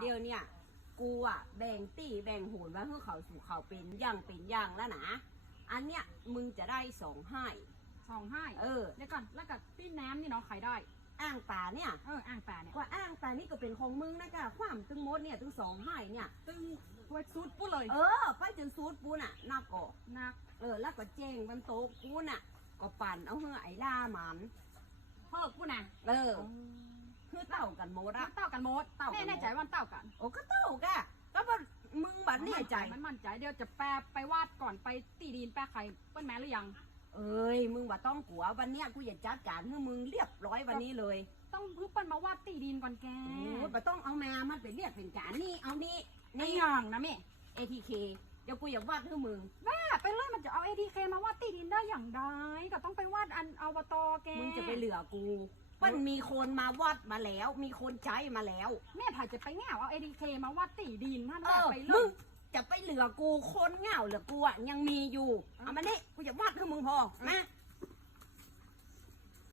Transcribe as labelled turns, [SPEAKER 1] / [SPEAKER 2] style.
[SPEAKER 1] เดียวเนี่ย กูอะแบ่งตี้แบ่งโหนว่าเพื่อเขาสู่เขาเป็นอย่างเป็นอย่างแล้วนะ อันเนี้ยมึงจะได้สองให้
[SPEAKER 2] สองให้
[SPEAKER 1] เออ
[SPEAKER 2] เดี๋ยวก่อนแล้วกับพี่แหนมนี่เนาะขายได้
[SPEAKER 1] อ้างป่าเนี่ย
[SPEAKER 2] เอออ่างแปะเนี่ย
[SPEAKER 1] กว่าอ้างป่านี่ก็เป็นของมึงนะกะความตึงมดเนี่ยตึงสองให้เนี่ย
[SPEAKER 2] ตึงไว้ซุดปุ๊เลย
[SPEAKER 1] เออ ไปจนซูดปูน่ะนับก่อ
[SPEAKER 2] นัก
[SPEAKER 1] เออ แล้วก็แจ้งบรรโตะกูน่ะ ก็ปั่นเอาเหือไอ้ล่าหมัน
[SPEAKER 2] เพิกปุ๊นะ
[SPEAKER 1] เออ คือเต่ากันหมด
[SPEAKER 2] มั
[SPEAKER 1] อะ
[SPEAKER 2] นเต้ากันหมด
[SPEAKER 1] เต้ากันหมด
[SPEAKER 2] แม่แน่ใจว่ามันเต้ากัน
[SPEAKER 1] โอ้ก็เต่ากะก็บ่มึงบัดเนี่ยใจ
[SPEAKER 2] มันมั่นใจเดี๋ยวจะแปลไปวาดก่อนไปตีดินแปลใครเปิ้นแม่หรือยัง
[SPEAKER 1] เอ้ยมึงว่าต้องกลัววันเนี้ยกูจะจัดการให้มึงเรียบร้อยวันนี้เลย
[SPEAKER 2] ต้องเพิ่งเปิ้นมาวาดตีดินก่อนแก
[SPEAKER 1] โอ้ยบ่ต้องเอามามันเป็นเรียกเป็นการนี่เอานี่
[SPEAKER 2] นี่
[SPEAKER 1] นี่
[SPEAKER 2] อย่างนะแม่
[SPEAKER 1] ATK เดี๋ยวกูอยากวาดให้มึง
[SPEAKER 2] แม่ไปเลยมันจะเอา ADK มาวาดตีดินได้อย่างไรก็ต้องไปวาดอันอบตแก
[SPEAKER 1] มึงจะไปเหลือกู มันมีคนมาวาดมาแล้ว มีคนใช้มาแล้ว
[SPEAKER 2] แม่ถ่ายจะไปแง่วเอา ADK มาวาดตีดินท่าน
[SPEAKER 1] เอ
[SPEAKER 2] ว่า
[SPEAKER 1] อ
[SPEAKER 2] ไปเล
[SPEAKER 1] มึ
[SPEAKER 2] ย
[SPEAKER 1] งจะไปเหลือกูคนเหงาเหลือกูอะยังมีอยู่เอามานี่กูจะวาดให้มึงพอมา